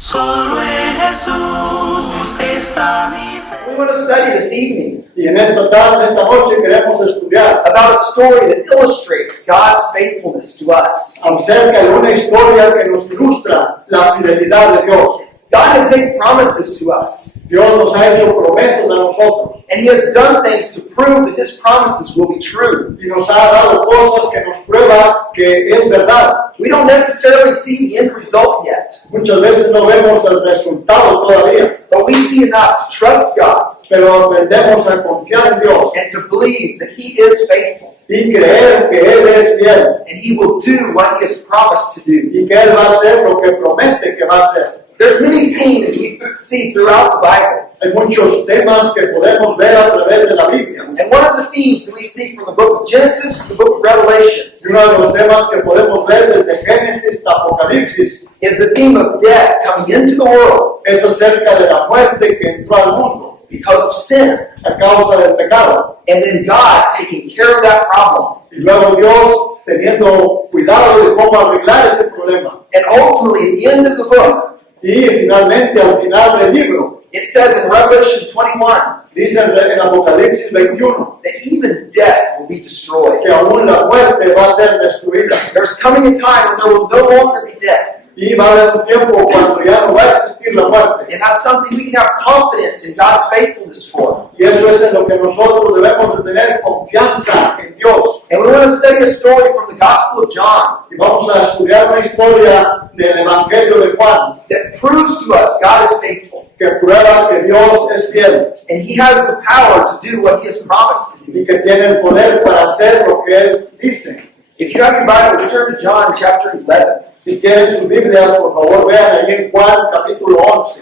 Solo en Jesús está mi fe. We want to study this evening Y en esta tarde, esta noche queremos estudiar about a story that illustrates God's faithfulness to us. acerca de una historia que nos ilustra la fidelidad de Dios. God has made promises to us, Dios nos ha hecho promesas a nosotros and He has done things to prove that His promises will be true. y nos ha dado cosas que nos prueba que es verdad. We don't necessarily see the end result yet, Muchas veces no vemos el resultado todavía, but we see enough to trust God pero aprendemos a confiar en Dios and to believe that He is faithful, y creer que Él es fiel and He will do what He has promised to do. y que Él va a hacer lo que promete que va a hacer. There's many themes we see throughout the Bible, Hay muchos temas que podemos ver a través de la Biblia. and one of the themes that we see from the book of Genesis to the book of Revelations Y uno de los temas que podemos ver desde Génesis hasta Apocalipsis is the theme of death coming into the world es acerca de la muerte que entró al mundo because of sin, a causa del pecado. and then God taking care of that problem. Y luego Dios teniendo cuidado de cómo arreglar ese problema. And ultimately, at the end of the book, Y finalmente al final del libro, it says in Revelation 21 dice en Apocalipsis 21, that even death will be destroyed. que aún la muerte va a ser destruida. There's coming a time when there will no longer be death. Y va a haber un tiempo cuando ya no va a existir la muerte. And that's something we can have confidence in God's faithfulness for. Y eso es en lo que nosotros debemos de tener confianza en Dios. And we want to study a story from the Gospel of John Y vamos a estudiar una historia del Evangelio de Juan that proves to us God is faithful. que prueba que Dios es fiel And He has the power to do what He has promised to do. y que tiene el poder para hacer lo que Él dice. If you have your Bible, turn to John chapter 11. Si quieren su Biblia, por favor vean ahí en Juan capítulo 11.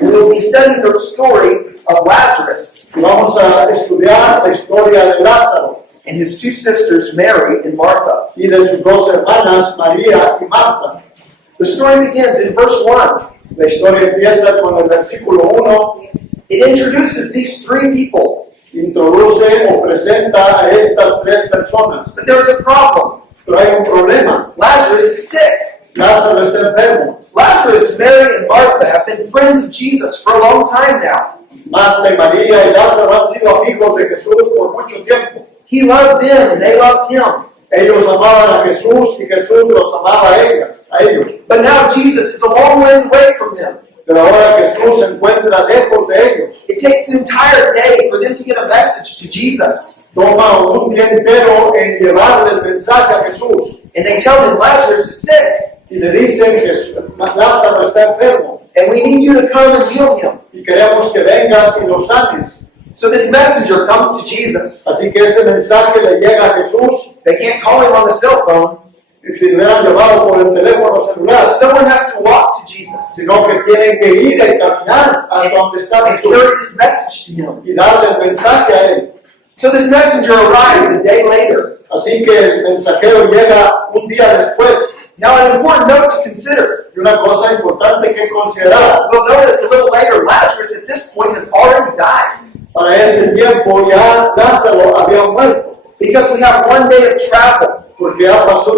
We'll be studying the story of Lazarus Y vamos a estudiar la historia de Lázaro and his two sisters, Mary and Martha. y de sus dos hermanas, María y Marta. The story begins in verse 1. La historia empieza con el versículo 1. It introduces these three people, Introduce o presenta a estas tres personas. but there is a problem. Pero hay un problema. Lazarus is sick. Lázaro está enfermo. Lazarus, Mary, and Martha have been friends of Jesus for a long time now. Marta y María y Lázaro han sido amigos de Jesús por mucho tiempo. He loved them and they loved him. Ellos amaban a Jesús y Jesús los amaba a ellos. But now Jesus is a long ways away from them. Pero ahora Jesús se encuentra lejos de ellos. It takes an entire day for them to get a message to Jesus. Toma un día entero en llevarle el mensaje a Jesús. And they tell him Lazarus is sick. Y le dicen que Lázaro está enfermo. And we need you to come and heal him. Y queremos que vengas y lo sanes. So this messenger comes to Jesus. Así que ese mensaje le llega a Jesús. They can't call him on the cell phone. Y si le han llevado por el teléfono celular. So someone has to walk to Jesus Sino que tienen que ir y caminar hasta donde está and Jesús. carry this message to him. Y darle el mensaje a él. So this messenger arrives a day later. Así que el mensajero llega un día después. Now an important note to consider. Y una cosa importante que considerar. We'll notice a little later, Lazarus at this point has already died. Para este tiempo ya Lázaro había muerto. Because we have one day of travel. Porque ya pasó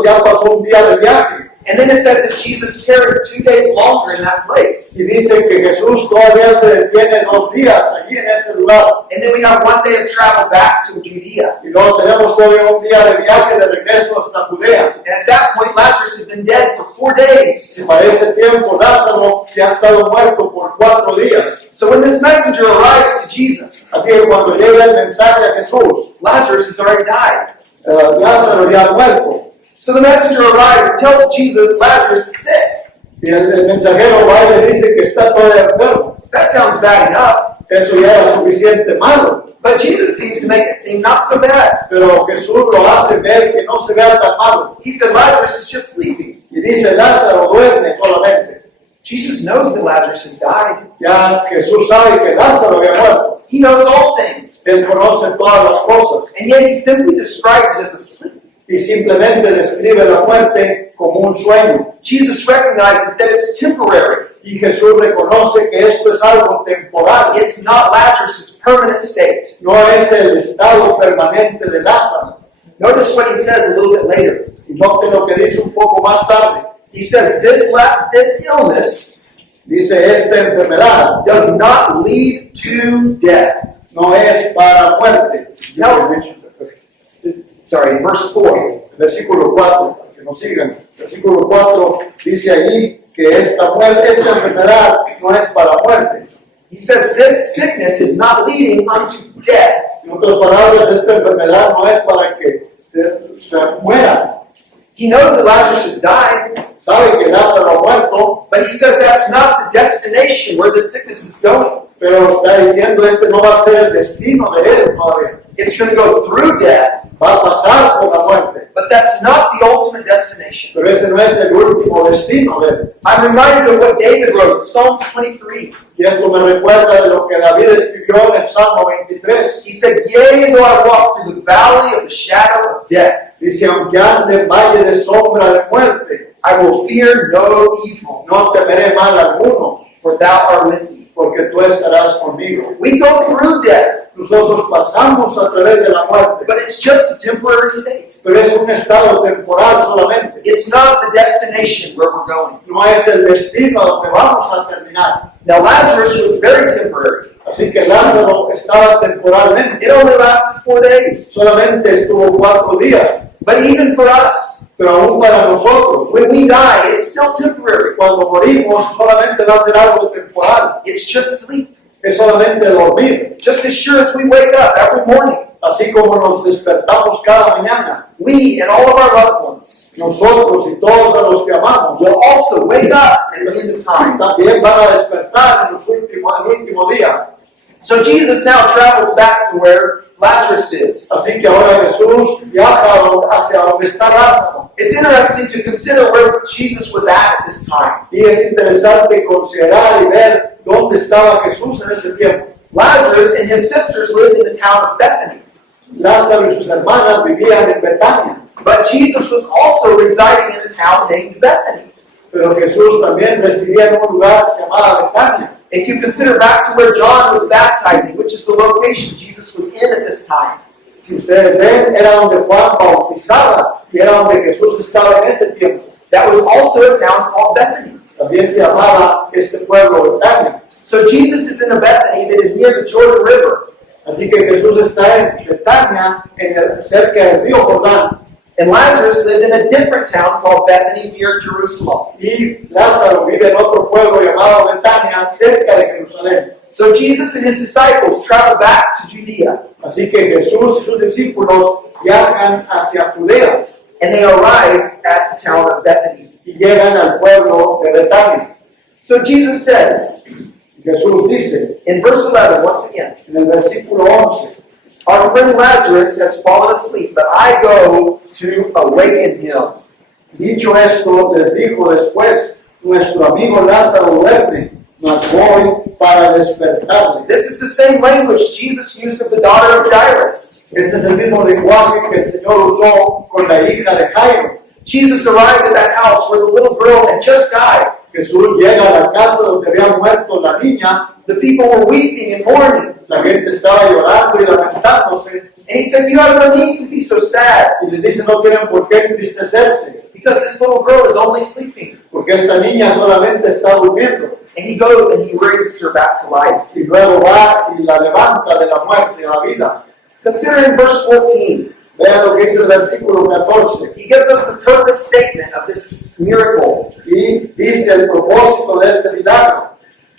un día de viaje. And then it says that Jesus tarried 2 days longer in that place. Y dice que Jesús todavía se detiene 2 días allí en ese lugar. And then we have 1 day of travel back to Judea. Y luego tenemos todavía un día de viaje de regreso hasta Judea. And at that point, Lazarus had been dead for 4 days. Y para ese tiempo Lázaro ya ha estado muerto por 4 días. So when this messenger arrives to Jesus, Así que cuando llega el mensaje a Jesús, Lazarus has already died. Lázaro ya ha muerto. So the messenger arrives and tells Jesus Lazarus is sick. Y el mensajero va y le dice que está todavía enfermo. That sounds bad enough. Eso ya era suficiente malo. But Jesus seems to make it seem not so bad. Pero Jesús lo hace ver que no se vea tan malo. He said Lazarus is just sleeping. Y dice, Lázaro duerme solamente. Jesus knows that Lazarus has died. Ya Jesús sabe que Lázaro había muerto. He knows all things. Él conoce todas las cosas. And yet he simply describes it as a sleep. Y simplemente describe la muerte como un sueño. Jesus recognizes that it's temporary. Y Jesús reconoce que esto es algo temporal. It's not Lazarus' permanent state. No es el estado permanente de Lázaro. Notice what he says a little bit later. Y note lo que dice un poco más tarde. He says this illness Dice, esta enfermedad does not lead to death. no es para muerte. No. Sorry, verse 4. Versículo 4, para que nos sigan. Versículo 4 dice allí que esta enfermedad no es para muerte. He says this sickness is not leading unto death. En otras palabras, esta enfermedad no es para que se muera. He knows that Lazarus has died, Sabe que Lázaro ha muerto, but he says that's not the destination where the sickness is going. pero está diciendo este no va a ser el destino de él todavía. It's going to go through death, Va a pasar por la muerte, but that's not the ultimate destination. pero ese no es el último destino de él. I'm reminded of what David wrote in Psalms 23. Y esto me recuerda de lo que David escribió en el Salmo 23. He said, yea, though I walk through the valley of the shadow of death, Dice, aunque ande en valle de sombra de muerte, I will fear no evil, no temeré mal alguno, for thou art with me. porque tú estarás conmigo. We go through death, Nosotros pasamos a través de la muerte, but it's just a temporary state. pero es un estado temporal solamente. It's not the destination where we're going. No es el destino a donde vamos a terminar. Now, Lazarus was very temporary. Así que Lázaro estaba temporalmente. It only lasted 4 days. Solamente estuvo 4 días. But even for us, Pero aún para nosotros, when we die, it's still temporary. cuando morimos, solamente va a ser algo temporal. It's just sleep. Es solamente dormir. Just as sure as we wake up every morning, Así como nos despertamos cada mañana, we and all of our loved ones nosotros y todos a los que amamos will also wake up at the end of time. también van a despertar en el último día. So Jesus now travels back to where Lazarus is. Así que ahora Jesús viaja hacia donde está Lázaro. It's interesting to consider where Jesus was at this time. Y es interesante considerar y ver dónde estaba Jesús en ese tiempo. Lazarus and his sisters lived in the town of Bethany. Lázaro y sus hermanas vivían en Betania, But Jesus was also residing in a town named Bethany. pero Jesús también residía en un lugar llamado Betania. If you consider back to where John was baptizing, which is the location Jesus was in at this time, Si ustedes ven, era donde Juan bautizaba y era donde Jesús estaba en ese tiempo. that was also a town called Bethany. También se llamaba este pueblo Betania. So Jesus is in a Bethany that is near the Jordan River. Así que Jesús está en Betania, cerca del río Jordán. And Lazarus lived in a different town called Bethany near Jerusalem. Y Lázaro vive en otro pueblo llamado Betania, cerca de Jerusalén. So Jesus and his disciples travel back to Judea, Así que Jesús y sus discípulos viajan hacia Judea and they arrive at the town of Bethany. y llegan al pueblo de Betania. So Jesus says, Jesús dice in verse 11, once again, en el versículo 11, our friend Lazarus has fallen asleep, but I go to awaken him. dicho esto, les dijo después, nuestro amigo Lázaro duerme, mas voy para despertarle. This is the same language Jesus used of the daughter of Jairus. Este es el mismo lenguaje que el Señor usó con la hija de Jairo. Jesus arrived at that house where the little girl had just died. Jesús llega a la casa donde había muerto la niña, The people were weeping and mourning. la gente estaba llorando y lamentándose, And he said, you have no need to be so sad, y les dice no tienen por qué entristecerse, because this little girl is only sleeping. porque esta niña solamente está durmiendo. And he goes and he raises her back to life. Y luego va y la levanta de la muerte a la vida. Consider in verse 14, Vean lo que dice el versículo 14. he gives us the purpose statement of this miracle. Y dice el propósito de este milagro.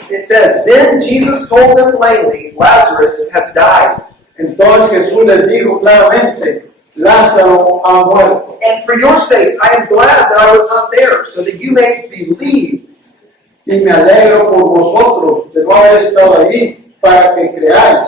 It says, then Jesus told them plainly, Lazarus has died. Entonces Jesús les dijo claramente, Lázaro ha muerto. And for your sakes, I am glad that I was not there, so that you may believe. Y me alegro por vosotros de no haber estado allí para que creáis.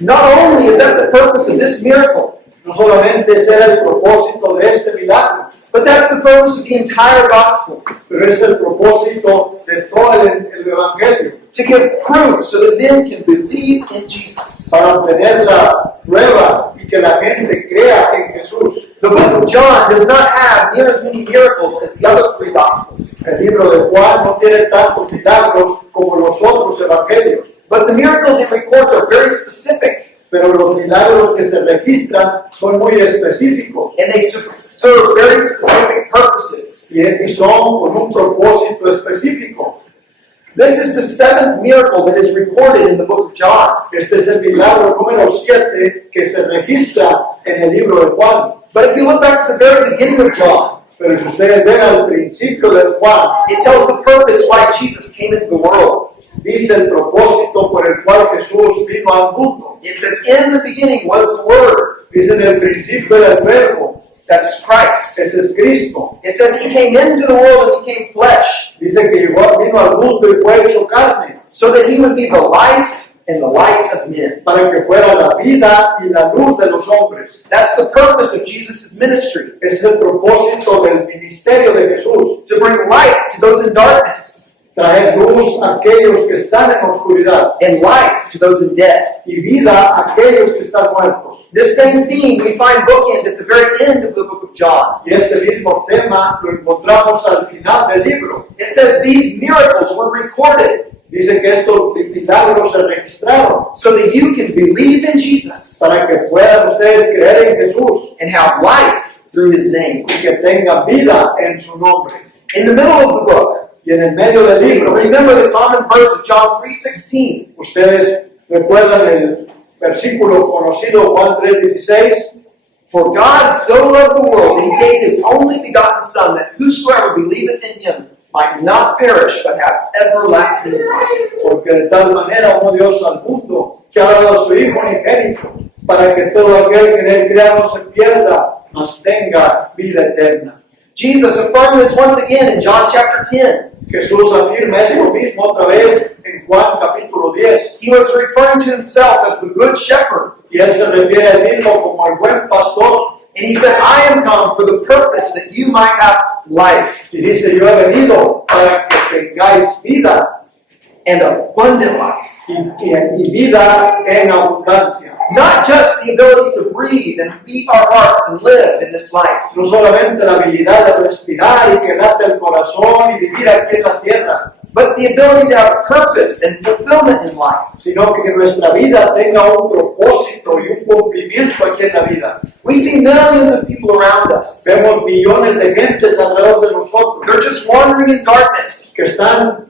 Not only is that the purpose of this miracle, No solamente ese era el propósito de este milagro, but that's the purpose of the entire gospel. pero es el propósito de todo el evangelio, To give proof so that men can believe in Jesus. para obtener la prueba y que la gente crea en Jesús. The book of John does not have near as many miracles as the other three gospels. El libro de Juan no tiene tantos milagros como los otros evangelios, But the miracles it records are very specific, pero los milagros que se registran son muy específicos and they serve very specific purposes. y son con un propósito específico. This is the seventh miracle that is recorded in the book of John. Este es el milagro número 7 que se registra en el libro de Juan. But if you look back to the very beginning of John, Pero si ustedes ven al principio del Juan, it tells the purpose why Jesus came into the world. dice el propósito por el cual Jesús vino al mundo. It says, in the beginning was the Word. Dice en el principio era el verbo, That's Christ. ese es Cristo. It says he came into the world and became flesh, Dice que vino al mundo y fue hecho carne, so that he would be the life and the light of men. para que fuera la vida y la luz de los hombres. That's the purpose of Jesus' ministry, Ese es el propósito del ministerio de Jesús, to bring light to those in darkness traer luz a aquellos que están en oscuridad and life to those in death. y vida a aquellos que están muertos. This same theme we find bookend at the very end of the book of John. Y este mismo tema lo encontramos al final del libro. It says these miracles were recorded Dice que estos milagros se registraron so that you can believe in Jesus para que puedan ustedes creer en Jesús and have life through his name. y que tengan vida en su nombre. In the middle of the book, Y en el medio del libro, remember the common verse of John 3:16. ustedes recuerdan el versículo conocido Juan 3:16. For God so loved the world that he gave his only begotten Son, that whosoever believeth in him might not perish but have everlasting life. Porque de tal manera amó Dios al mundo que ha dado a su Hijo unigénito para que todo aquel que en él crea no se pierda, mas tenga vida eterna. Jesus affirmed this once again in John chapter 10. Jesús afirma esto mismo otra vez en Juan capítulo 10. He was referring to himself as the good shepherd. Y él se refiere a él mismo como el buen pastor. And he said, I am come for the purpose that you might have life Y dice, yo he venido para que tengáis vida and abundant life. y vida en abundancia. Not just the ability to breathe and beat our hearts and live in this life, No solamente la habilidad de respirar y que late el corazón y vivir aquí en la tierra, but the ability to have purpose and fulfillment in life. sino que nuestra vida tenga un propósito y un cumplimiento aquí en la vida. We see millions of people around us. Vemos millones de gentes alrededor de nosotros They're just wandering in darkness. que están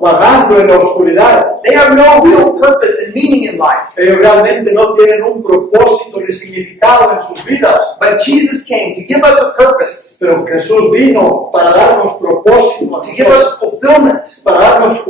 vagando en la oscuridad. They have no real purpose and meaning in life. Ellos realmente no tienen un propósito ni significado en sus vidas. But Jesus came to give us a purpose, Pero Jesús vino para darnos propósito, to give us fulfillment, para darnos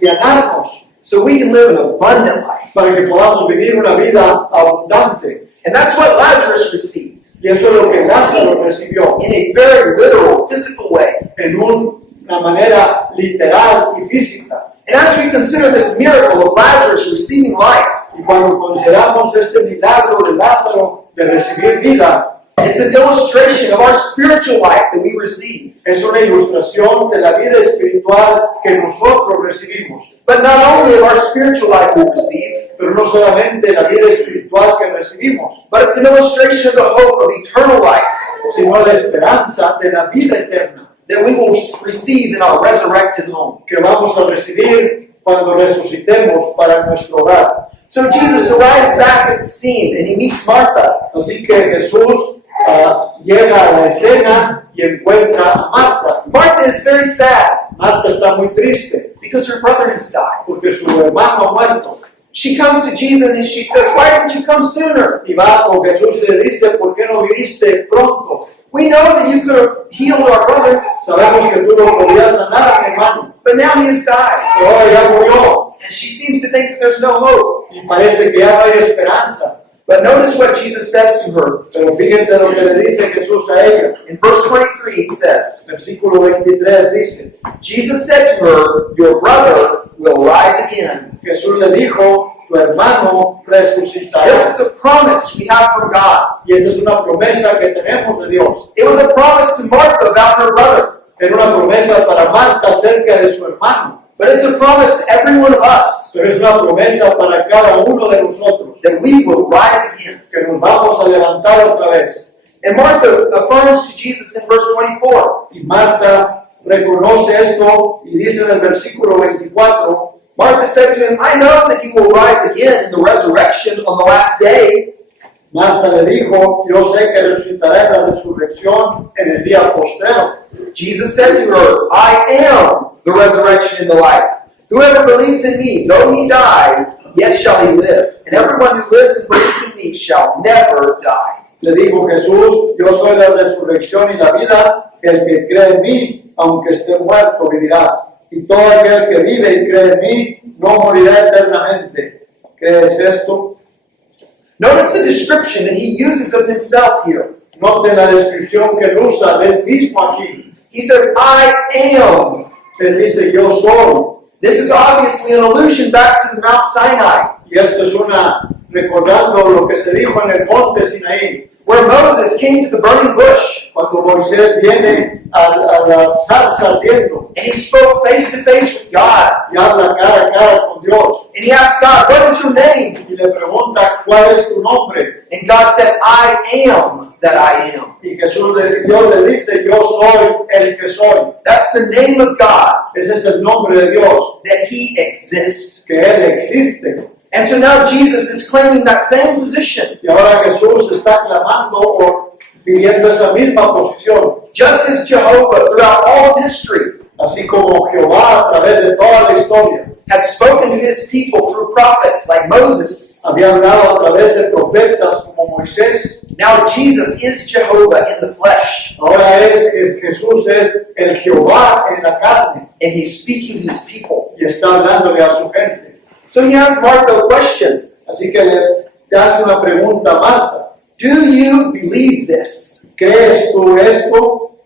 llenarnos, so we can live an abundant life. para que podamos vivir una vida abundante. And that's what Lazarus received Y eso es lo que Lázaro recibió in a very literal, physical way. en una manera literal y física. And as we consider this miracle of Lazarus receiving life, Y cuando consideramos este milagro de Lázaro de recibir vida, it's an illustration of our spiritual life that we receive. es una ilustración de la vida espiritual que nosotros recibimos. But not only of our spiritual life we receive, Pero no solamente la vida espiritual que recibimos, but it's an illustration of the hope of eternal life sino la esperanza de la vida eterna that we will receive in our resurrected home. que vamos a recibir cuando resucitemos para nuestro hogar. So Jesus arrives back at the scene and he meets Martha. Así que Jesús llega a la escena y encuentra a Marta. Martha is very sad Marta está muy triste because her brother has died. porque su hermano ha muerto. She comes to Jesus and she says, "Why didn't you come sooner? Y va con Jesús y le dice, ¿por qué no viniste pronto? We know that you could have healed our brother, Sabemos que tú no podías sanar a mi hermano, but now he has died." pero ahora ya murió And she seems to think that there's no hope. y parece que ya no hay esperanza. But notice what Jesus says to her. Pero fíjense lo que le dice Jesús a ella. In verse 23 it says, Versículo 23 dice, Jesus said to her, "Your brother will rise again." Jesús le dijo, tu hermano resucitará. This is a promise we have from God. Y esta es una promesa que tenemos de Dios. It was a promise to Martha about her brother, Era una promesa para Marta acerca de su hermano. but it's a promise to every one of us Pero es una promesa para cada uno de nosotros. that we will rise again. Que nos vamos a levantar otra vez. And Martha affirms to Jesus in verse 24. Y Marta reconoce esto y dice en el versículo 24, Martha said to him, "I know that you will rise again in the resurrection on the last day." Marta le dijo, yo sé que resucitará en la resurrección en el día postrero. Jesus said to her, "I am the resurrection and the life. Whoever believes in me, though he die, yet shall he live. And everyone who lives and believes in me shall never die. Le dijo Jesús, yo soy la resurrección y la vida, el que cree en mí, aunque esté muerto, vivirá. Y todo aquel que vive y cree en mí, no morirá eternamente. ¿Crees esto? Notice the description that he uses of himself here. Note la descripción que él usa de él mismo aquí. He says, I am. Él dice, yo soy. This is obviously an allusion back to the Mount Sinai, Y esto es recordando lo que se dijo en el monte Sinaí. where Moses came to the burning bush, Cuando Moisés viene a la zarza ardiendo and he spoke face to face with God. y habla cara a cara con Dios. And he asked God, what is your name? Y le pregunta, ¿cuál es tu nombre? And God said, I am that I am. Y Dios le dice, yo soy el que soy. That's the name of God, Ese es el nombre de Dios, that he exists. que Él existe. And so now Jesus is claiming that same position. Y ahora Jesús está clamando o pidiendo esa misma posición. Just as Jehovah throughout all of history Así como Jehová a través de toda la historia had spoken to his people through prophets like Moses, había hablado a través de profetas como Moisés. now Jesus is Jehovah in the flesh. Ahora Jesús es el Jehová en la carne And he's speaking to his people. y está hablándole a su gente. So he asks Martha a question. Así que te hace una pregunta, Marta. Do you believe this? ¿Crees tú esto?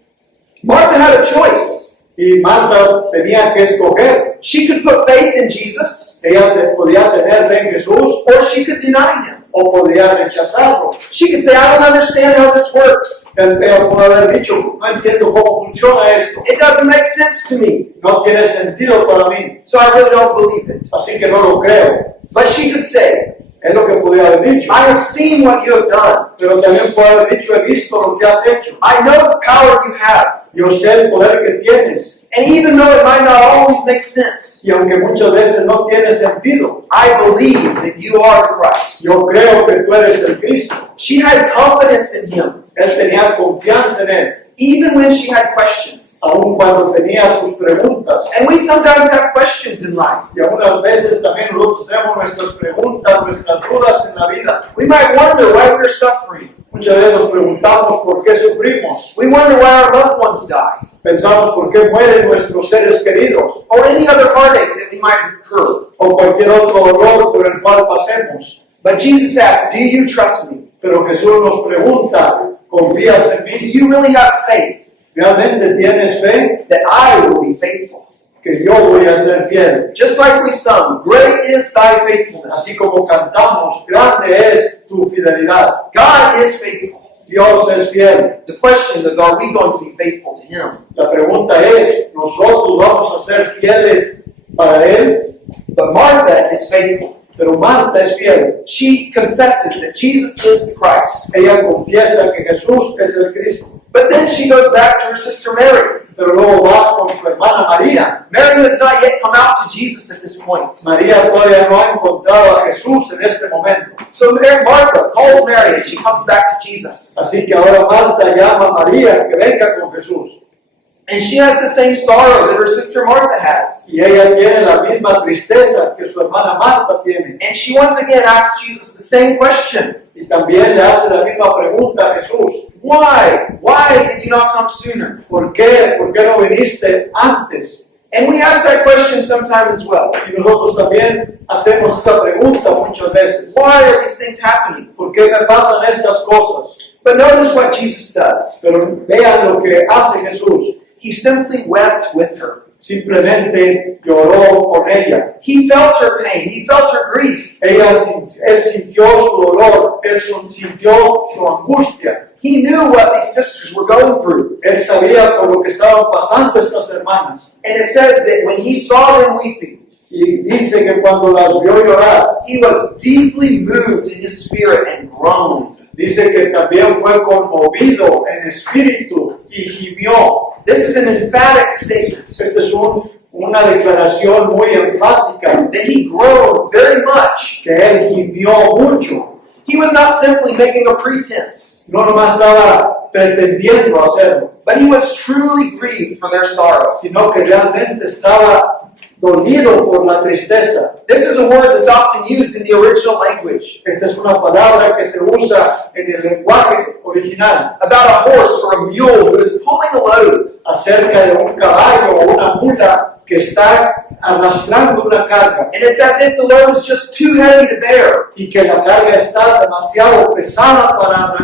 Martha had a choice. Y Marta tenía que escoger. She could put faith in Jesus, Ella podía tener fe en Jesús or she could deny him. o podía rechazarlo. She could say, I don't understand how this works. Ella pudo haber dicho, no entiendo cómo funciona esto. It doesn't make sense to me, No tiene sentido para mí. so I really don't believe it. Así que no lo creo. But she could say, Es lo que podía haber dicho. I have seen what you have done. Pero también puede haber dicho, he visto lo que has hecho. I know the power you have. Yo sé el poder que tienes. And even though it might not always make sense, Y aunque muchas veces no tiene sentido, I believe that you are the Christ. yo creo que tú eres el Cristo. She had confidence in him, Él tenía confianza en él, even when she had questions. aun cuando tenía sus preguntas. And we sometimes have questions in life. Y algunas veces también nosotros tenemos nuestras preguntas, nuestras dudas en la vida. We might wonder why we're suffering. Muchas veces nos preguntamos por qué sufrimos. We wonder why our loved ones die, Pensamos por qué mueren nuestros seres queridos or any other heartache that we might incur. o cualquier otro dolor por el cual pasemos. But Jesus asks, do you trust me? Pero Jesús nos pregunta, ¿confías en Do mí? you really have faith ¿Realmente tienes fe that I will be faithful? que yo voy a ser fiel? Just like we sung, great is thy faithfulness. Así como cantamos, grande es tu fidelidad. God is faithful. Dios es fiel. The question is, are we going to be faithful to him? La pregunta es, ¿nosotros vamos a ser fieles para Él? But Martha is faithful. Pero Marta es fiel. She confesses that Jesus is the Christ. Ella confiesa que Jesús es el Cristo. But then she goes back to her sister Mary. Pero luego va con su hermana María. Mary has not yet come out to Jesus at this point. María todavía no ha encontrado a Jesús en este momento. So Martha calls Mary and she comes back to Jesus. Así que ahora Marta llama a María que venga con Jesús. And she has the same sorrow that her sister Martha has. Y ella tiene la misma tristeza que su hermana Marta tiene. And she once again asks Jesus the same question. Y también le hace la misma pregunta a Jesús. Why? Why did you not come sooner? ¿Por qué? ¿Por qué no viniste antes? And we ask that question sometimes as well. Y nosotros también hacemos esa pregunta muchas veces. Why are these things happening? ¿Por qué me pasan estas cosas? But notice what Jesus does. Pero vean lo que hace Jesús. He simply wept with her. Simplemente lloró con ella. He felt her pain. He felt her grief. Él sintió su dolor. Él sintió su angustia. He knew what these sisters were going through. Él sabía por lo que estaban pasando estas hermanas. And it says that when he saw them weeping, Y dice que cuando las vio llorar, he was deeply moved in his spirit and groaned. dice que también fue conmovido en espíritu y gimió. This is an emphatic statement. Esta es una declaración muy enfática. That he groaned very much. Que él gimió mucho. He was not simply making a pretense. No nomás estaba pretendiendo hacerlo, but he was truly grieved for their sorrow. sino que realmente estaba dolido por la tristeza. This is a word that's often used in the original language Esta es una palabra que se usa en el lenguaje original about a horse or a mule who is pulling a load. acerca de un caballo o una mula que está arrastrando una carga And it's as if the load is just too heavy to bear. y que la carga está demasiado pesada para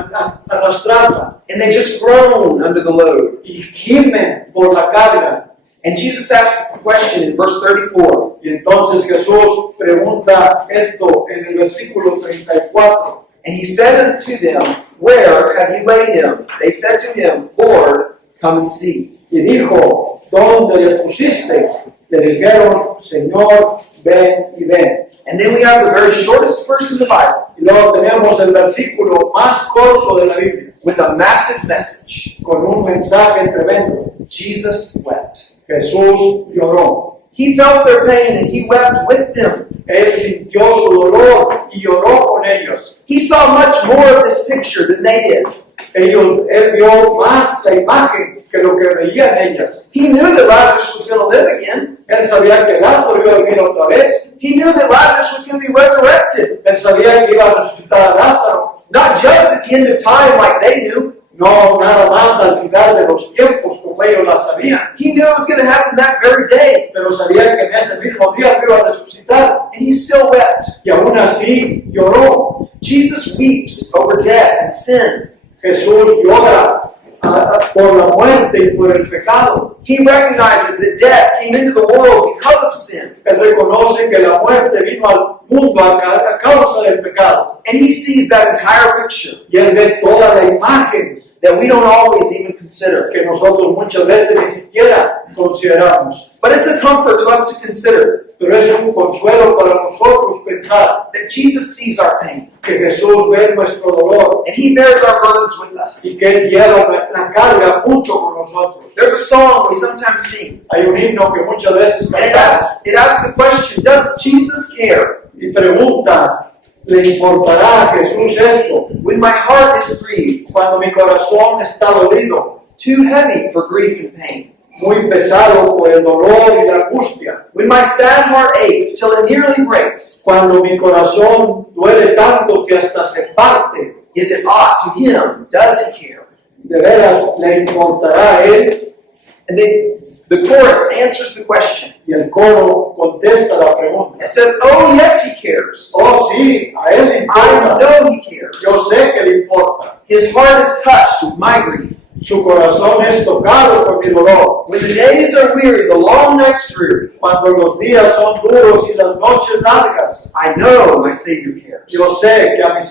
arrastrarla And they just groan under the load. y gimen por la carga. And Jesus asks the question in verse 34. Y entonces Jesús pregunta esto en el versículo 34. And he said unto them, Where have you laid him? They said to him, Lord, come and see. Y dijo, ¿dónde le pusisteis? Le dijeron, Señor, ven y ven. And then we have the very shortest verse in the Bible Y luego tenemos el versículo más corto de la Biblia, with a massive message. con un mensaje tremendo. Jesus wept. Jesús lloró. He felt their pain and he wept with them. Él sintió su dolor y lloró con ellos. He saw much more of this picture than they did. Él vio más la imagen que lo que veían ellas. He knew that Lazarus was going to live again. Él sabía que Lázaro iba a vivir otra vez. He knew that Lazarus was going to be resurrected. Él sabía que iba a resucitar a Lázaro. Not just at the end of time like they knew. No nada más al final de los tiempos como ellos la sabían. He knew it was going to happen that very day. Pero sabía que en ese mismo día iba a resucitar. And he still wept. Y aún así lloró. Jesus weeps over death and sin. Jesús llora por la muerte y por el pecado. He recognizes that death came into the world because of sin. Él reconoce que la muerte vino al mundo a causa del pecado. And he sees that entire picture Y él ve toda la imagen that we don't always even consider. que nosotros muchas veces ni siquiera consideramos. But it's a comfort to us to consider Pero es un consuelo para nosotros pensar that Jesus sees our pain que Jesús ve nuestro dolor and he bears our burdens with us. y que Él lleva la carga junto con nosotros. There's a song we sometimes sing, Hay un himno que muchas veces and cantamos it asks the question, does Jesus care y pregunta, ¿le importará a Jesús esto? when my heart is grieved, Cuando mi corazón está dolido, too heavy for grief and pain? muy pesado por el dolor y la angustia. When my sad heart aches till it nearly breaks, Cuando mi corazón duele tanto que hasta se parte, is it aught to him? Does he care? ¿de veras le importará a Él? And then the chorus answers the question. Y el coro contesta la pregunta. It says, oh yes, he cares. Oh sí, a Él le I importa. know he cares. Yo sé que le importa. His heart is touched with my grief. Su corazón es tocado por mi dolor. When the days are weary, the long nights dreary, Cuando los días son duros y las noches largas, I know my Savior cares. yo sé que a mi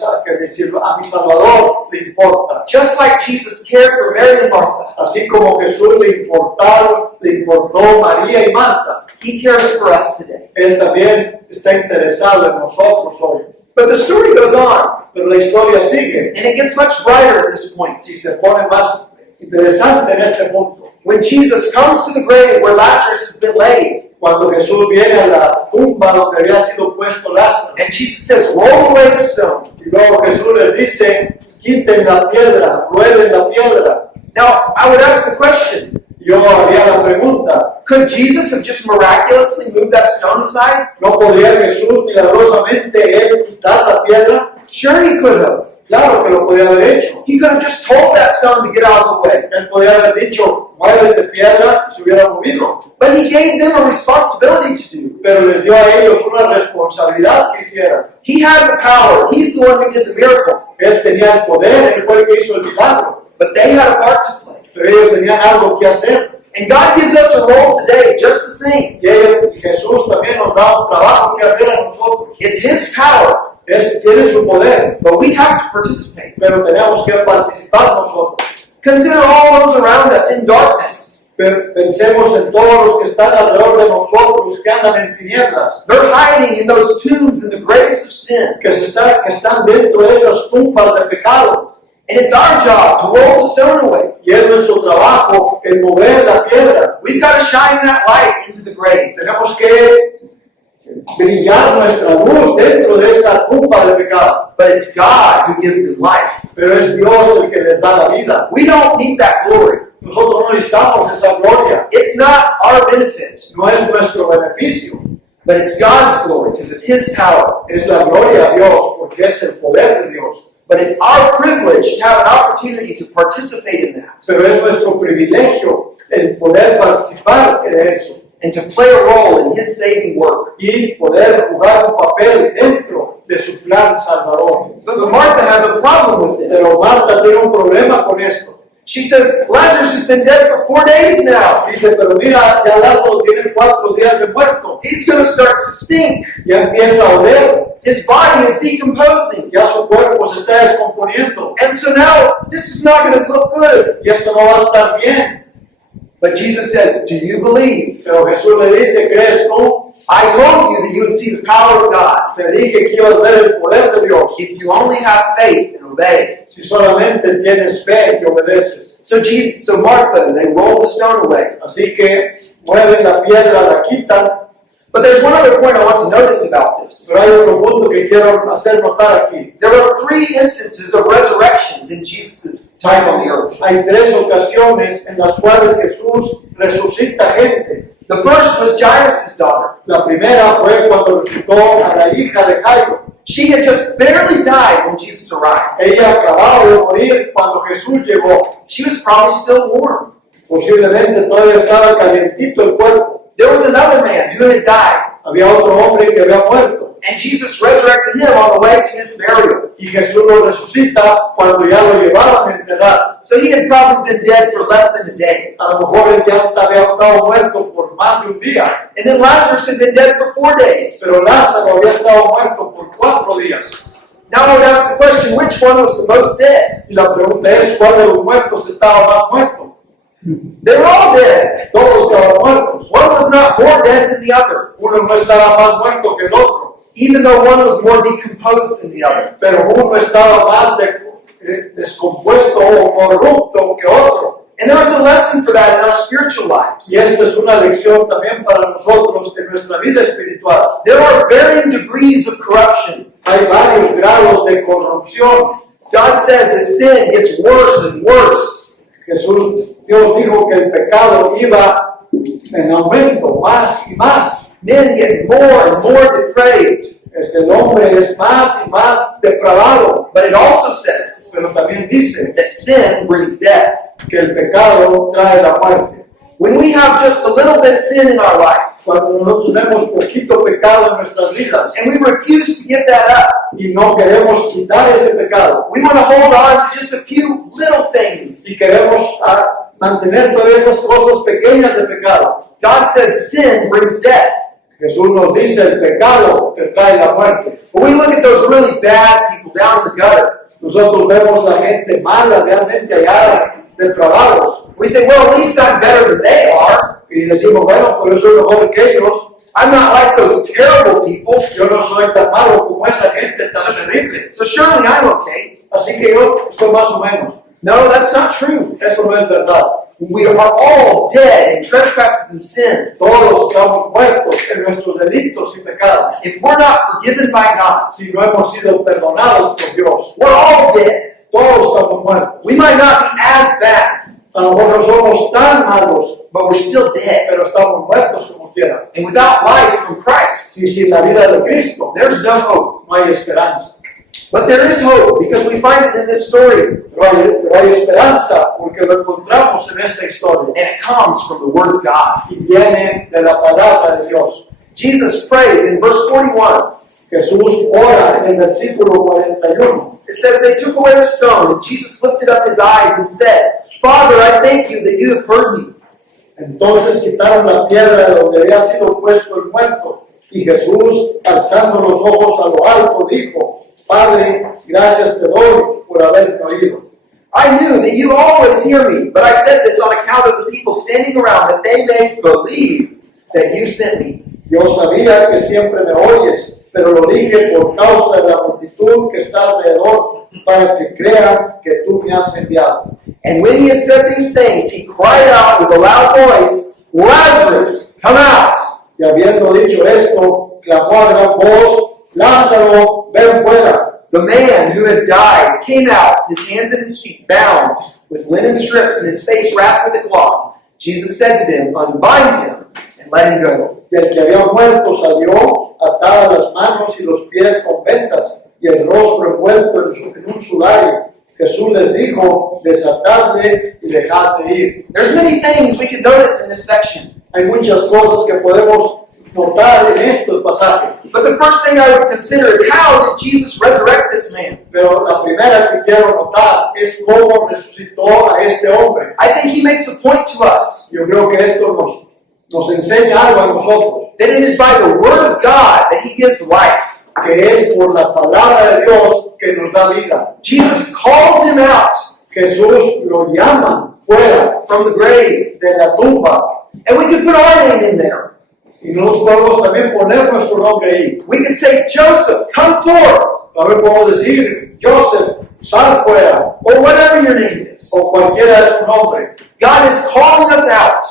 Salvador le importa. Just like Jesus cared for Mary and Martha, Así como Jesús le importó María y Marta, he cares for us today. Él también está interesado en nosotros hoy. But the story goes on, Pero la historia sigue and it gets much brighter at this point. y se pone más interesante en este punto. When Jesus comes to the grave where Lazarus has been laid, Cuando Jesús viene a la tumba donde había sido puesto Lázaro, and Jesus says, roll away the stone. y luego Jesús les dice, quiten la piedra, rueden la piedra. Now, I would ask the question, Yo haría la pregunta, could Jesus have just miraculously moved that stone aside? ¿no podría Jesús milagrosamente Él quitar la piedra? Sure, he could have. Claro que lo podía haber hecho. He could have just told that stone to get out of the way. Él podía haber dicho, muévete piedra, y se hubiera movido. But he gave them a responsibility to do. Pero les dio a ellos una responsabilidad que hicieran. He had the power. He's the one who did the miracle. Él tenía el poder, Él fue el que hizo el milagro. But they had a part to play. Pero ellos tenían algo que hacer. And God gives us a role today just the same. Y Jesús también nos da un trabajo que hacer a nosotros. It's His power, Tiene su poder, but we have to participate. pero tenemos que participar nosotros. Consider all those around us in darkness. Pensemos en todos los que están alrededor de nosotros, que andan en tinieblas, They're hiding in those tombs and the graves of sin. que están dentro de esas tumbas de pecado. And it's our job to roll the stone away. Y es nuestro trabajo el mover la piedra. We've got to shine that light into the grave. Tenemos que brillar nuestra luz dentro de esa tumba de pecado. But it's God who gives them life. Pero es Dios el que les da la vida. We don't need that glory. Nosotros no necesitamos esa gloria. It's not our benefit, No es nuestro beneficio. but it's God's glory because it's His power. Es la gloria a Dios porque es el poder de Dios. But it's our privilege to have an opportunity to participate in that Pero es nuestro privilegio el poder participar en eso and to play a role in His saving work. y poder jugar un papel dentro de su plan salvador. But Martha has a problem with this. Pero Marta tiene un problema con esto. She says, Lazarus has been dead for 4 days now. Dice, pero mira, ya Lázaro tiene 4 días de muerto. He's going to start to stink. Ya empieza a oler. His body is decomposing. Ya su cuerpo se está descomponiendo. And so now this is not going to look good. Y esto no va a estar bien. But Jesus says, do you believe? Pero Jesús le dice, ¿crees tú? I told you that you would see the power of God Te dije que ibas a ver el poder de Dios. if you only have faith and obey. Si solamente tienes fe y obedeces. So Martha, they rolled the stone away. Así que mueven la piedra, la quitan. But there's one other point I want to notice about this. Pero hay otro punto que quiero hacer notar aquí. There were 3 instances of resurrections in Jesus' time on the earth. Hay 3 ocasiones en las cuales Jesús resucita gente. The first was Jairus' daughter. La primera fue cuando resucitó a la hija de Jairo. She had just barely died when Jesus arrived. Ella acababa de morir cuando Jesús llegó. She was probably still warm. Posiblemente todavía estaba calientito el cuerpo. There was another man who had died, Había otro hombre que había muerto. and Jesus resurrected him on the way to his burial. Y Jesús lo resucita cuando ya lo llevaban a enterrar. So he had probably been dead for less than a day. A lo mejor él ya había estado muerto por más de un día. And then Lazarus had been dead for 4 days. Pero Lázaro había estado muerto por 4 días. Now I would ask the question, which one was the most dead? Y la pregunta es, ¿cuál de los muertos estaba más muerto? They were all dead. Todos estaban muertos. One was not more dead than the other, Uno no estaba más muerto que el otro. even though one was more decomposed than the other. Pero uno estaba más descompuesto o corrupto que otro. And there is a lesson for that in our spiritual lives. Y esto es una lección también para nosotros en nuestra vida espiritual. There are varying degrees of corruption. Hay varios grados de corrupción. God says that sin gets worse and worse. Dios dijo que el pecado iba en aumento, más y más. Men get more and more depraved. El hombre es más y más depravado. But it also says Pero también dice that sin brings death. que el pecado trae la muerte. When we have just a little bit of sin in our life, Cuando nosotros tenemos poquito pecado en nuestras vidas and we refuse to give that up, y no queremos quitar ese pecado we want to hold on to just a few little things. y queremos mantener todas esas cosas pequeñas de pecado. God said sin brings death. Jesús nos dice el pecado que trae la muerte. But we look at those really bad people down in the gutter. Nosotros vemos la gente mala realmente allá depravados We say, well, at least I'm better than they are. y decimos, bueno, pues yo soy mejor que ellos. I'm not like those terrible people. Yo no soy tan malo como esa gente tan terrible. So surely I'm okay. Así que yo estoy más o menos. No, that's not true. Eso no es verdad. We are all dead in trespasses and sin. Todos estamos muertos en nuestros delitos y pecados. If we're not forgiven by God, Si no hemos sido perdonados por Dios, we're all dead. todos estamos muertos. We might not be as bad, A lo mejor no somos tan malos, but we're still dead. pero estamos muertos como quiera. And without life from Christ, Y sin la vida de Cristo there's no hope. no hay esperanza. But there is hope because we find it in this story. Pero hay esperanza porque lo encontramos en esta historia. And it comes from the Word of God. Y viene de la palabra de Dios. Jesus prays in verse 41. Jesús ora en el versículo 41. It says, they took away the stone, and Jesus lifted up his eyes and said, Father, I thank you that you have heard me. Entonces quitaron la piedra de donde había sido puesto el muerto. Y Jesús, alzando los ojos a lo alto, dijo, Padre, gracias te doy por haberme oído. I knew that you always hear me, but I said this on account of the people standing around, that they may believe that you sent me. Yo sabía que siempre me oyes, pero lo dije por causa de la multitud que está alrededor, para que crean que tú me has enviado. And when he had said these things, he cried out with a loud voice, Lazarus, come out! Y habiendo dicho esto, clamó a gran voz, Lázaro, ven fuera. The man who had died came out, his hands and his feet bound with linen strips and his face wrapped with a cloth. Jesus said to them, unbind him and let him go. Y el que había muerto salió, atadas las manos y los pies con vendas, y el rostro envuelto en un sudario. Jesús les dijo, desatadle y dejadle ir. There's many things we can notice in this section. Hay muchas cosas que podemos notar en estos pasajes. But the first thing I would consider is how did Jesus resurrect this man? Pero la primera que quiero notar es cómo resucitó a este hombre. I think he makes a point to us Yo creo que esto nos enseña algo a nosotros, that it is by the word of God that he gives life. que es por la palabra de Dios que nos da vida. Jesus calls him out Jesús lo llama fuera from the grave. de la tumba. And we can put our name in there. Y nosotros podemos también poner nuestro nombre ahí. We can say, Joseph, come forth, También podemos decir, Joseph, sal fuera, or whatever your name is. o cualquiera de su nombre. God is calling us out.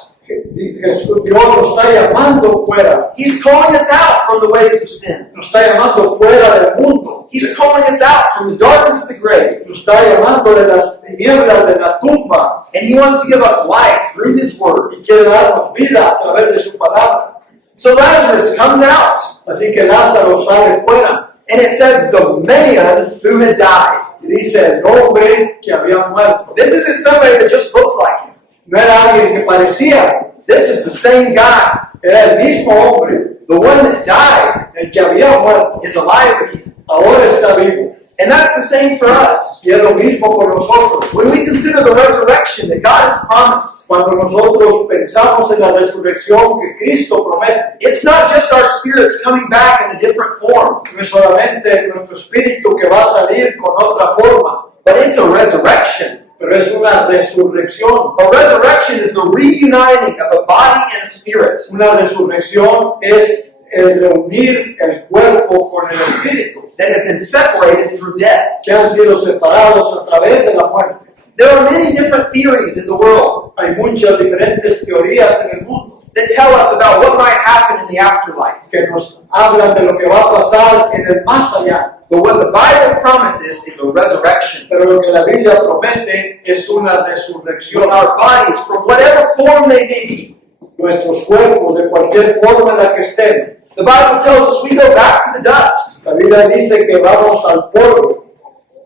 Jesús, Dios nos está llamando fuera. He's calling us out from the ways of sin. Nos está llamando fuera del mundo. He's calling us out from the darkness of the grave. Nos está llamando de las tinieblas de la tumba. And he wants to give us life through his word. Y quiere darnos vida a través de su palabra. So Lazarus comes out. Así que Lázaro sale fuera. And it says the man who had died. Y dice el hombre que había muerto. This isn't somebody that just looked like him. No era alguien que parecía. This is the same guy. Era el mismo hombre. The one that died El que había muerto. is alive again. Ahora está vivo. And that's the same for us. Y es lo mismo con nosotros. When we consider the resurrection that God has promised, Cuando nosotros pensamos en la resurrección que Cristo promete, it's not just our spirits coming back in a different form, no es solamente nuestro espíritu que va a salir con otra forma, but it's a resurrection. pero es una resurrección. A resurrection is the reuniting of a body and a spirit. Una resurrección es el reunir el cuerpo con el espíritu, That have been separated through death. que han sido separados a través de la muerte. There are many different theories in the world Hay muchas diferentes teorías en el mundo that tell us about what might happen in the afterlife. que nos hablan de lo que va a pasar en el más allá. But what the Bible promises is a resurrection. Pero lo que la Biblia promete es una resurrección. When our bodies, from whatever form they may be, Nuestros cuerpos, de cualquier forma en la que estén. the Bible tells us we go back to the dust. La Biblia dice que vamos al polvo,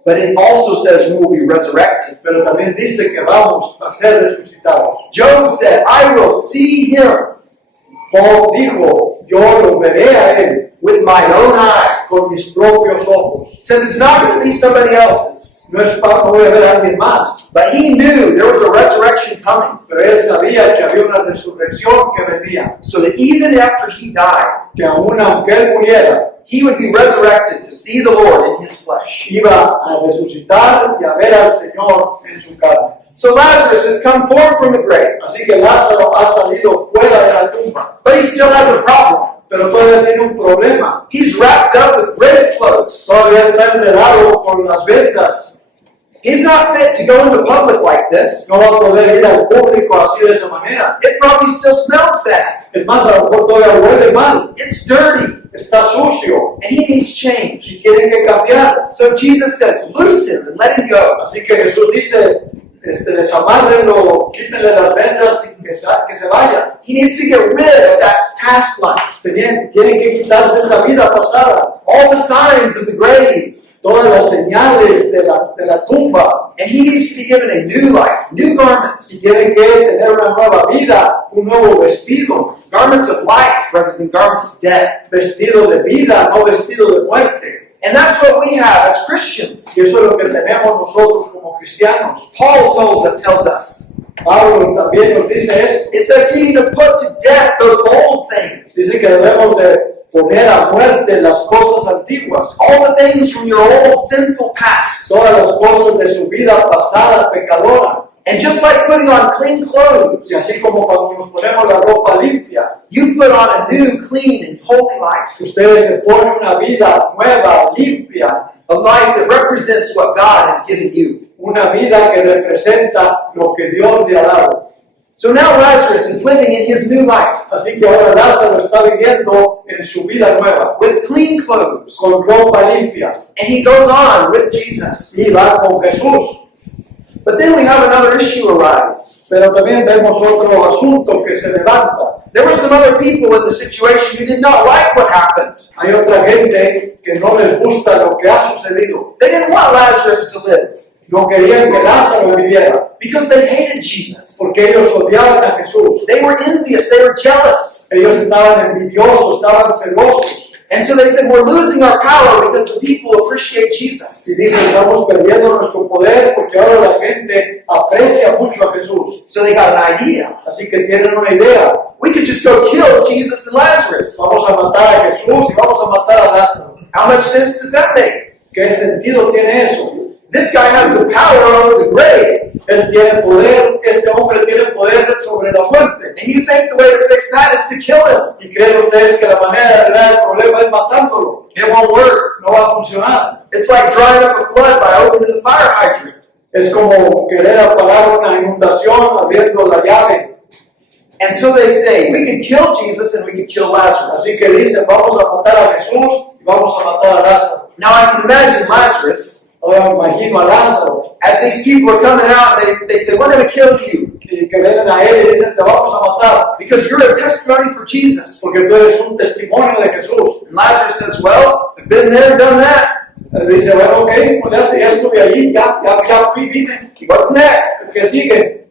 But it also says we will be resurrected. pero también dice que vamos a ser resucitados. Job said, I will see him Job dijo, yo lo veré a él with my own eyes. con mis propios ojos. It says it's not going to be somebody else's. No voy a ver a alguien más, But he knew there was a resurrection coming. pero él sabía que había una resurrección que venía, So that even after he died, que aún aunque él muriera, he would be resurrected to see the Lord in his flesh. iba a resucitar y a ver al Señor en su carne. So Lazarus has come forth from the grave, Así que Lázaro ha salido fuera de la tumba, but he still has a problem. pero todavía tiene un problema. He's wrapped up with grave clothes. Todavía está enredado con las vendas. He's not fit to go into public like this. No va a poder ir al público así de esa manera. It probably still smells bad. Es más, a lo mejor todavía huele mal. It's dirty, Está sucio and he needs change. y tiene que cambiar. So Jesus says, loose him and let him go. Así que Jesús dice, desamárrenlo, quítenle las vendas y que se vaya. He needs to get rid of that past life. Tienen que quitarse esa vida pasada, All the signs of the grave. todas las señales de la tumba, And he needs to be given a new life, new y garments. tienen que tener una nueva vida, un nuevo vestido, Garments of life rather than garments of death. vestido de vida, no vestido de muerte. And that's what we have as Christians. Y eso es lo que tenemos nosotros como cristianos. Paul tells us. Pablo también nos dice eso. It says you need to put to death those old things. Dice que debemos de poner a muerte las cosas antiguas, All the things from your old sinful past. todas las cosas de su vida pasada pecadora. And just like putting on clean clothes, Y así como cuando nos ponemos la ropa limpia, you put on a new, clean, and holy life. ustedes se ponen una vida nueva, limpia, A life that represents what God has given you. una vida que representa lo que Dios le ha dado. So now Lazarus is living in his new life Así que ahora Lázaro está viviendo en su vida nueva, with clean clothes. con ropa limpia, And he goes on with Jesus. y va con Jesús. But then we have another issue arise. Pero también vemos otro asunto que se levanta. There were some other people in the situation who did not like what happened. Hay otra gente que no les gusta lo que ha sucedido. They didn't want Lazarus to live No querían que Lázaro viviera, because they hated Jesus. porque ellos odiaban a Jesús. They were envious. They were jealous. Ellos estaban envidiosos, estaban celosos. And so they said, we're losing our power because the people appreciate Jesus. Y dicen, estamos perdiendo nuestro poder porque ahora la gente aprecia mucho a Jesús. So they got an idea. Así que tienen una idea. We could just go kill Jesus and Lazarus. Vamos a matar a Jesús y vamos a matar a Lázaro. How much sense does that make? ¿Qué sentido tiene eso? This guy has the power over the grave. Él tiene poder, este hombre tiene poder sobre la muerte. And you think the way to fix that is to kill him. ¿Y creen ustedes que la manera de arreglar el problema es matándolo? It won't work. No va a funcionar. It's like drying up a flood by opening the fire hydrant. Es como querer apagar una inundación abriendo la llave. And so they say, we can kill Jesus and we can kill Lazarus. Así que dicen, vamos a matar a Jesús y vamos a matar a Lázaro. Now I can imagine Lazarus, Ahora me imagino a Lázaro, as these people are coming out, they say, we're going to kill you y que vienen a él y dicen, te vamos a matar, because you're a testimony for Jesus. porque tú eres un testimonio de Jesús. And Lazarus says, well, I've been there, done that. Él dice, bueno, ok, pues ya estuve allí, ya fui, vine. What's next? ¿Qué sigue?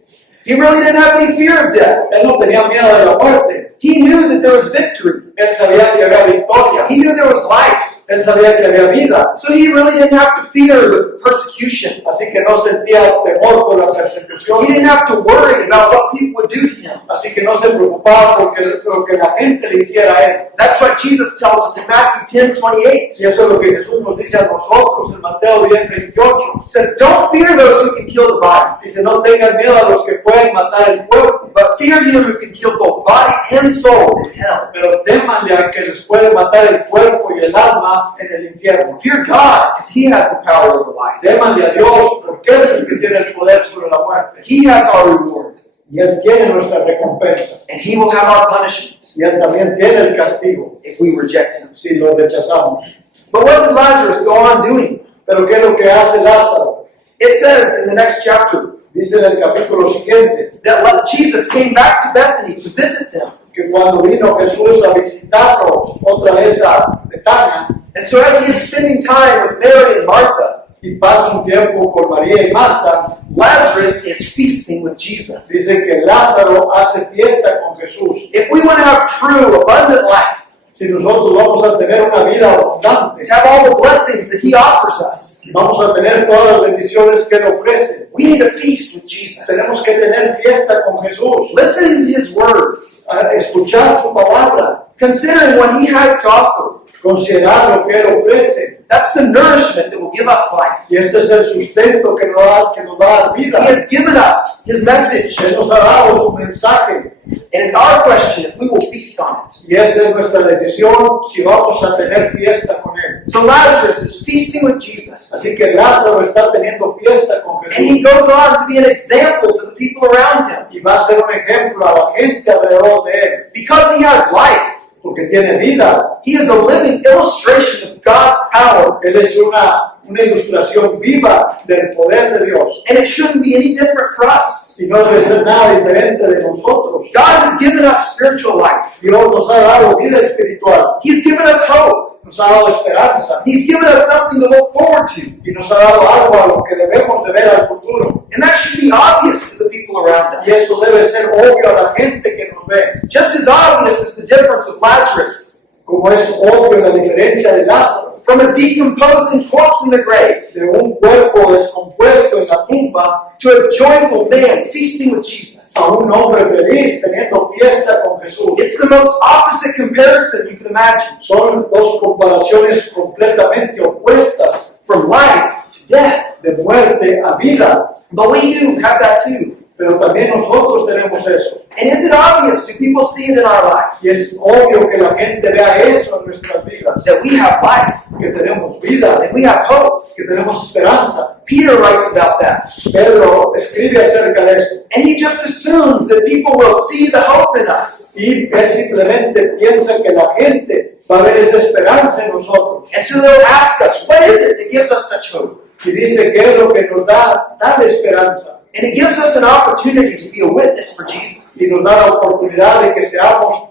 He really didn't have any fear of death. Él no tenía miedo de la muerte. He knew that there was victory. Él sabía que había victoria. He knew there was life. Él sabía que había vida. So he really didn't have to fear the persecution. Así que no sentía temor por la persecución. He didn't have to worry about what people would do to him. Así que no se preocupaba por lo que la gente le hiciera a él. That's what Jesus tells us in Matthew 10:28. Y eso es lo que Jesús nos dice a nosotros en Mateo 10:28. It says, don't fear those who can kill the body, Dice, no tengan miedo a los que pueden matar el cuerpo, but fear him who can kill both body and soul in hell. pero témanle a que les puede matar el cuerpo y el alma en el infierno. Fear God, because he has the power over life. Témanle a Dios, porque Él es el que tiene el poder sobre la muerte. He has our reward, Y Él tiene nuestra recompensa. and he will have our punishment Y Él también tiene el castigo if we reject him. si lo rechazamos. But what did Lazarus go on doing? Pero ¿qué es lo que hace Lázaro? It says in the next chapter Dice en el capítulo siguiente that Jesus came back to Bethany to visit them. que cuando vino Jesús a visitarnos otra vez a Betania And so as he is spending time with Mary and Martha, y pasa un tiempo con María y Marta, Lazarus is feasting with Jesus. dice que Lázaro hace fiesta con Jesús. If we want to have true, abundant life, Si nosotros vamos a tener una vida abundante, to have all the blessings that he offers us, vamos a tener todas las bendiciones que Él ofrece, we need to feast with Jesus. tenemos que tener fiesta con Jesús, Listening to his words, a escuchar su palabra, considering what he has to offer. considerar lo que Él ofrece. That's the nourishment that will give us life. Y este es el sustento que nos va a dar vida. He has given us his message, Él nos ha dado su mensaje. and it's our question if we will feast on it. Y esa es nuestra decisión si vamos a tener fiesta con Él. So Lazarus is feasting with Jesus, Así que Lázaro está teniendo fiesta con and he Jesús. goes on to be an example to the people around him. Y va a ser un ejemplo a la gente alrededor de Él. Because he has life, Porque tiene vida. he is a living illustration of God's power, Él es una ilustración viva del poder de Dios. and it shouldn't be any different for us. Y no debe ser nada diferente de nosotros. God has given us spiritual life. Dios nos ha dado vida espiritual. He's given us hope. Nos ha dado esperanza. He's given us something to look forward to. Y nos ha dado algo a lo que debemos de ver al futuro. And that should be obvious to the people around Y us. esto debe ser obvio a la gente que nos ve. Just as obvious as the difference of Lazarus Como es obvio la diferencia de Lázaro. from a decomposing corpse in the grave De un cuerpo descompuesto en la tumba to a joyful man feasting with Jesus. a un hombre feliz teniendo fiesta con Jesús. It's the most opposite comparison you can imagine. Son dos comparaciones completamente opuestas, From life to death. de muerte a vida. But we do have that too. Pero también nosotros tenemos eso. And is it obvious? Do people see it in our life? Y es obvio que la gente vea eso en nuestras vidas. That we have life. que tenemos vida, and we have hope. que tenemos esperanza. Peter writes about that. Pedro escribe acerca de eso. And he just assumes that people will see the hope in us. Y él simplemente piensa que la gente va a ver esa esperanza en nosotros. And so they'll ask us, what is it that gives us such hope? Y dice que es lo que nos da tal esperanza. And it gives us an opportunity to be a witness for Jesus, Y nos da la oportunidad de que seamos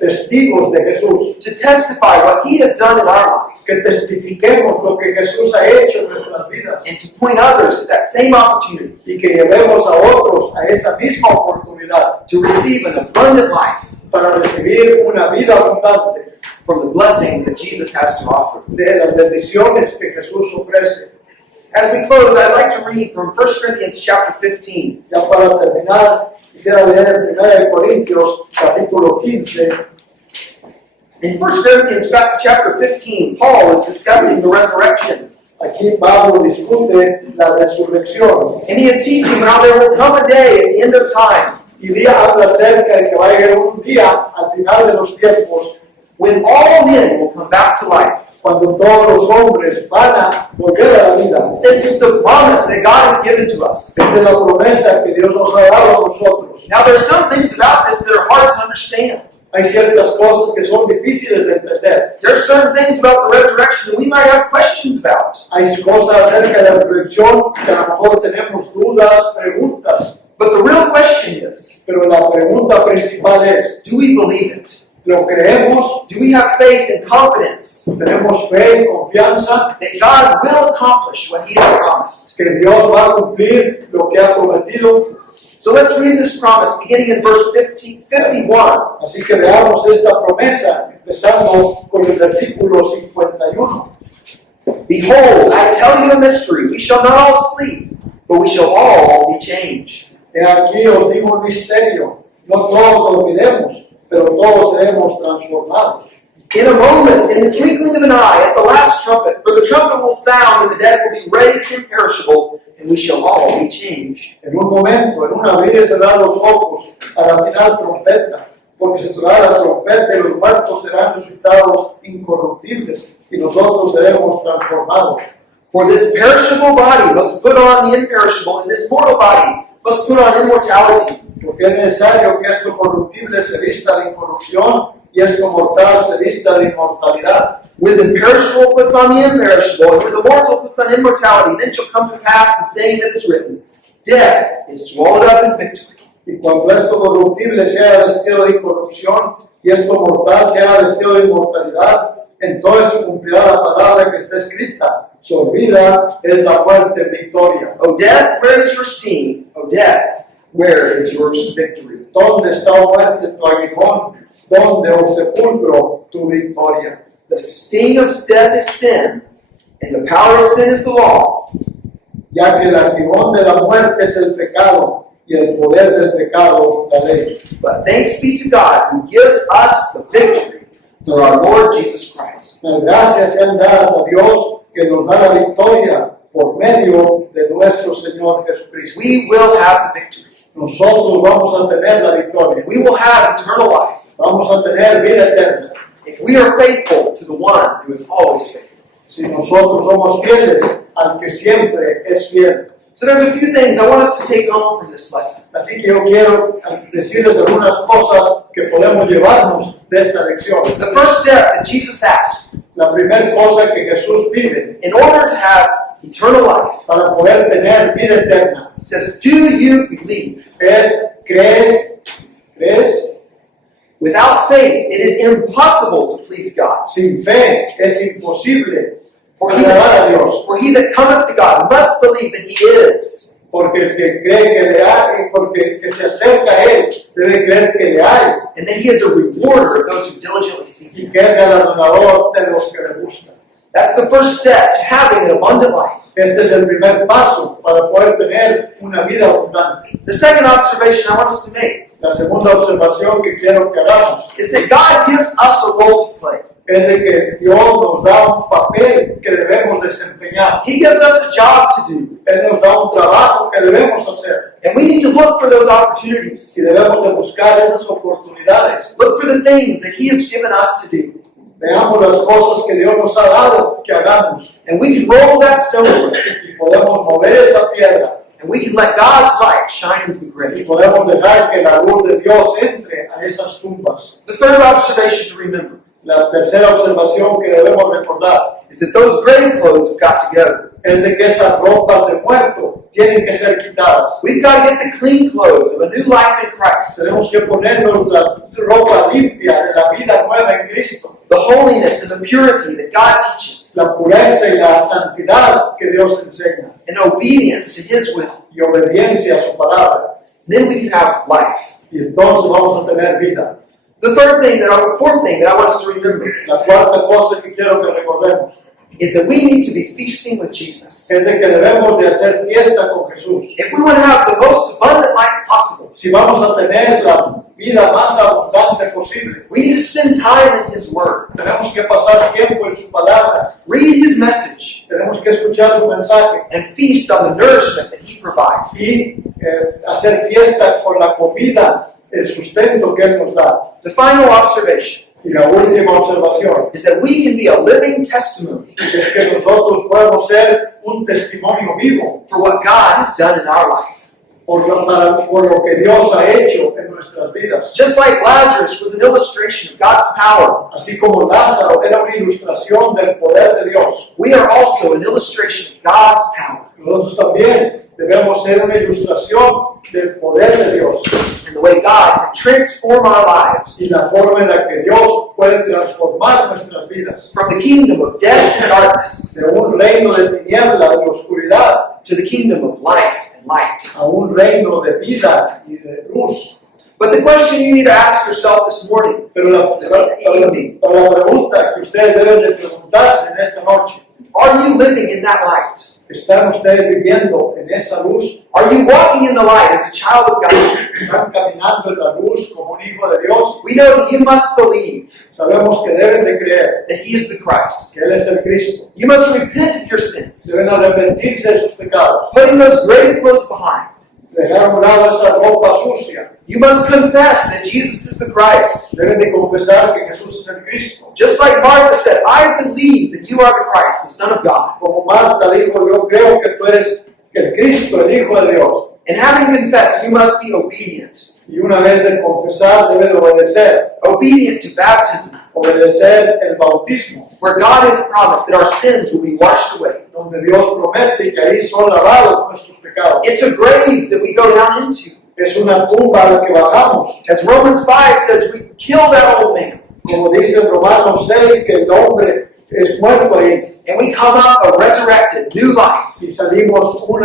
testigos de Jesús. to testify what he has done in our life, Que testifiquemos lo que Jesús ha hecho en nuestras vidas. and to point others to that same opportunity Y que llevemos a otros a esa misma oportunidad to receive an abundant life para recibir una vida abundante from the blessings that Jesus has to offer. de las bendiciones que Jesús ofrece. As we close, I'd like to read from 1 Corinthians chapter 15. Ya para terminar, quisiera leer en 1 Corintios capítulo 15. In 1 Corinthians chapter 15, Paul is discussing the resurrection. Aquí Pablo discute la resurrección. And he is teaching how there will come a day at the end of time Y día habla acerca de que va a llegar un día al final de los tiempos when all men will come back to life. cuando todos los hombres van a volver a la vida. This is the promise that God has given to us. Esta es la promesa que Dios nos ha dado a nosotros. Now, there are some things about this that are hard to understand. Hay ciertas cosas que son difíciles de entender. There are certain things about the resurrection that we might have questions about. Hay cosas acerca de la resurrección que a lo mejor tenemos dudas, preguntas. But the real question is, Pero la pregunta principal es, do we believe it? ¿lo creemos? Do we have faith and confidence ¿Tenemos fe y confianza that God will accomplish what he has promised? que Dios va a cumplir lo que ha prometido? So let's read this promise beginning in verse 51. Así que veamos esta promesa, empezando con el versículo 51. Behold, I tell you a mystery. We shall not all sleep, but we shall all be changed. He aquí os digo un misterio. No todos dormiremos, pero todos seremos transformados. In a moment, in the twinkling of an eye, at the last trumpet, for the trumpet will sound, and the dead will be raised imperishable, and we shall all be changed. En un momento, en un abrir y cerrar los ojos, a la final trompeta, porque se tocará la trompeta y los muertos serán resucitados incorruptibles, y nosotros seremos transformados. For this perishable body must put on the imperishable, and this mortal body must put on immortality. Porque es necesario que esto corruptible se vista de incorrupción y esto mortal se vista de inmortalidad. When the perishable puts on the imperishable, and when the mortal puts on immortality, then shall come to pass the saying that is written, Death is swallowed up in victory. Y cuando esto corruptible sea vestido de incorrupción y esto mortal sea vestido de inmortalidad, entonces se cumplirá la palabra que está escrita. Se olvida es la muerte en victoria. O death, where is your sting? O death, where is your victory? ¿Dónde está, oh muerte, tu aguijón? ¿Dónde, oh sepulcro, tu victoria? The sting of death is sin, and the power of sin is the law. Ya que el aguijón de la muerte es el pecado y el poder del pecado la ley. But thanks be to God who gives us the victory through our Lord Jesus Christ. Las gracias sean dadas a Dios que nos da la victoria por medio de nuestro Señor Jesucristo. We will have the victory. Nosotros vamos a tener la victoria. We will have eternal life Vamos a tener vida eterna. if we are faithful to the one who is always faithful. Si nosotros somos fieles al que siempre es fiel. So there's a few things I want us to take home from this lesson. Así que yo quiero decirles algunas cosas que podemos llevarnos de esta lección. The first step that Jesus asked La primera cosa que Jesús pide in order to have eternal life, para poder tener vida eterna it says, do you believe? es, ¿crees? Without faith, it is impossible to please God. Sin fe es imposible For agradar a Dios. he that cometh to God must believe that he is, Porque el que cree que le hay, porque el que se acerca a Él, debe creer que le hay and that he is a rewarder of those who diligently seek y him. que es galardonador de los que le buscan. That's the first step to having an abundant life. Este es el primer paso para poder tener una vida abundante. The second observation I want us to make La segunda observación que quiero que hagamos is that God gives us a role to play. es de que Dios nos da un papel que debemos desempeñar. He gives us a job to do, Él nos da un trabajo que debemos hacer and we need to look for those opportunities. y debemos de buscar esas oportunidades. Look for the things that he has given us to do. Veamos las cosas que Dios nos ha dado que hagamos. And we can roll that stone away. Y podemos mover esa piedra. And we can let God's light shine into the Y grave. podemos dejar que la luz de Dios entre a esas tumbas. The third observation to remember La tercera observación que debemos recordar is that those grave clothes have got to go. es de que esas ropas de muerto tienen que ser quitadas. We've got to get the clean clothes of a new life in Christ. Tenemos que ponernos la ropa limpia de la vida nueva en Cristo. The holiness and the purity that God teaches. La pureza y la santidad que Dios enseña. And obedience to His will. Y obediencia a su palabra. Then we can have life. Y entonces vamos a tener vida. The fourth thing that I want us to remember La cuarta cosa que quiero que recordemos is that we need to be feasting with Jesus. es de que debemos de hacer fiesta con Jesús. If we want to have the most abundant life possible, Si vamos a tener la vida más abundante posible, we need to spend time in His Word. tenemos que pasar tiempo en su palabra, Read His message tenemos que escuchar su mensaje and feast on the nourishment that He provides. y hacer fiesta con la comida, el sustento que Él nos da. The final observation Y la última observación is that we can be a living testimony es que nosotros podemos ser un testimonio vivo for what God has done in our life. por lo que Dios ha hecho en nuestras vidas. Just like Lazarus was an illustration of God's power, Así como Lázaro era una ilustración del poder de Dios, we are also an illustration of God's power nosotros también debemos ser una ilustración del poder de Dios and the way God can transform our lives y la forma en la que Dios puede transformar nuestras vidas from the kingdom of death and darkness de un reino de tiniebla, de oscuridad, to the kingdom of life and light. a un reino de vida y de luz. But the question you need to ask yourself this morning, Pero la pregunta que ustedes deben de preguntarse en esta noche, are you living in that light? ¿están ustedes viviendo en esa luz? Are you walking in the light as a child of God? ¿Están caminando en la luz como un hijo de Dios? We know that you must believe Sabemos que deben de creer that He is the Christ. que Él es el Cristo. You must repent of your sins, Deben arrepentirse de sus pecados, putting those grave clothes behind. dejar a un lado esa ropa sucia. You must confess that Jesus is the Christ. Deben de confesar que Jesús es el Cristo. Just like Martha said, I believe that you are the Christ, the Son of God. Como Marta dijo, yo creo que tú eres el Cristo, el Hijo de Dios. And having confessed, you must be obedient. Y una vez de confesar, debe de obedecer. Obedient to baptism, Obedecer el bautismo, where God has promised that our sins will be washed away. donde Dios promete que ahí son lavados nuestros pecados. It's a grave that we go down into. Es una tumba a la que bajamos. As Romans 5 says, we kill that old man, Como dice en Romanos 6, que el hombre es muerto ahí. and we come up a resurrected, new life. Y salimos un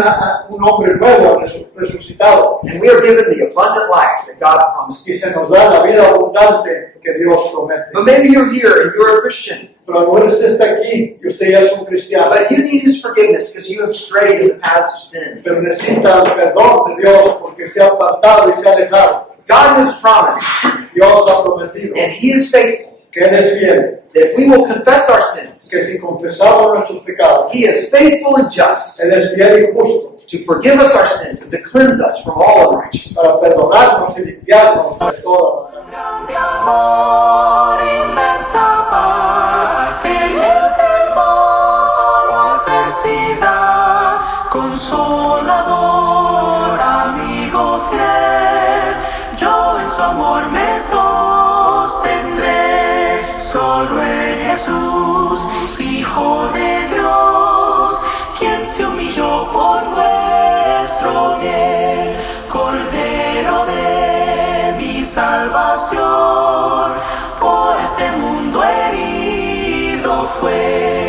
hombre nuevo, resucitado. And we are given the abundant life that God Y promises. se nos da la vida abundante que Dios promete. But maybe you're here and you're a Christian, Pero a lo mejor usted está aquí y usted ya es un cristiano. but you need His forgiveness because you have strayed in the paths of sin. Pero necesita el perdón de Dios porque se ha apartado y se ha alejado. God has promised, Dios ha prometido and He is faithful, que Él es fiel, that if we will confess our sins, que si confesamos nuestros pecados, He is faithful and just Él es fiel y justo to forgive us our sins and to cleanse us from all para unrighteousness. perdonarnos y limpiarnos de toda maldad. Grande amor, inmensa paz, en el temor o adversidad, consolador, amigo fiel, yo en su amor me sostendré, solo en Jesús, Hijo de Dios, quien se humilló por nuestro bien, Cordero de mi salvación, por este mundo herido fue.